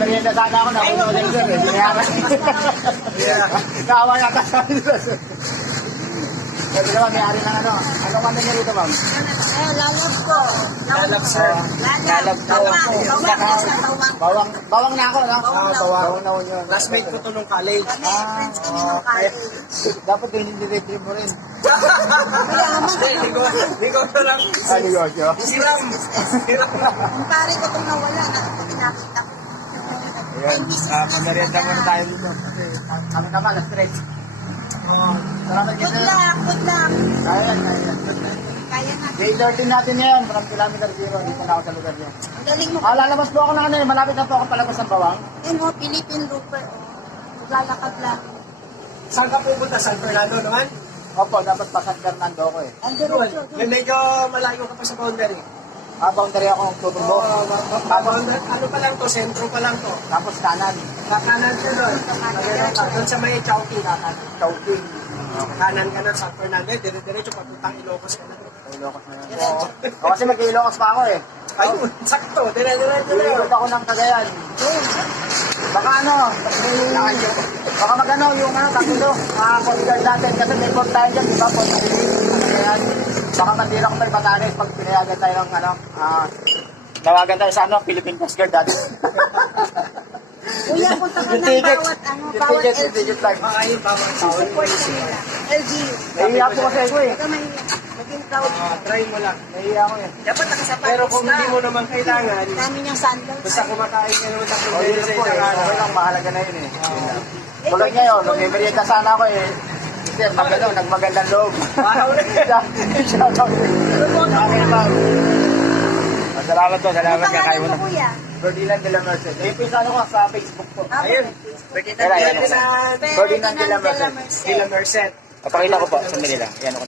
merienda sana ako na kung ulit sir. Binayaran. Kawa yata sa akin. Pwede naman, may-ari ng ano. Anong ano niya rito, ma'am? Lalab ko. Lalab, sir. Lalab. Bawang. Bawang na ako, no? Bawang. Bawang na yun. Classmate ko to nung college. Friends kami nung college. Dapat din i-retrieve mo rin. Ikaw na lang. Ay, negosyo. Siram. Ang pare ko itong nawala. Nakita ko. Ayan, mag-merienda muna tayo dito. Kasi kami naman, na-stretch. Salamat Good kita. luck, good luck. Kaya yan, kaya yan. Kaya na. Day 13 natin ngayon, from kilometer 0, dito na ako sa lugar niya. Ang galing mo. Lalabas po ako ng ano eh, malapit na po ako palabas ng bawang. Yan o, Philippine Roofer. Lalakad lang. Saan ka pupunta? San Fernando naman? Opo, dapat pa San Fernando ako eh. Ang direct yun. May medyo malayo ka pa sa boundary. Boundary ako ng Tuturbo. Ano pa lang to? Sentro pa lang to. Tapos kanan. Kakanan ka doon. Doon sa may Chowking. Chowking. Kanan ka na San Fernando. Dire-diretso papuntang Ilocos ka na. Ilocos na yun. O, kasi mag-Ilocos pa ako eh. Ayun, sakto. Dire-diretso na yun. Ilocos ako ng Cagayan. Baka ano, baka magano yung ano, tapulo, coast guard natin kasi may port tayo dyan, di ba? Port Cagayan. Baka matira ko pa yung Batanes pag pinayagan tayo ng ano, tawagan tayo sa ano, Philippine Coast Guard dati. Kuya, punta ka Yung ng ticket, bawat ano, yung bawat ticket, yung LG. ticket lang. Ayun, bawat taon. Support ka nila. LGU. Nahiya po kasi ako eh. Huwag ka mahiya. Maging proud. Try mo lang. Nahiya ako eh. Dapat nakasapatos Pero kung hindi mo naman kailangan, Dami niyang sandals. basta kumakain ka naman tatlong O yun beses sa po eh, isang araw. okay lang, mahalaga na yun eh. Tulad ngayon, nag-merienda sana ako eh. Kasi pag ano, nagmagandang loob. Wow. Shoutout. Okay, ma'am. Salamat po, salamat Ang ka kayo pangalan na. mo, kuya? Ferdinand de la Merced. Ayun po yung sa ano ko, sa Facebook po. Ayun. Kaya, yan ako. Ferdinand Ferdinand de la Merced. de la Merced. Papakita ko po sa Manila. Yan ako.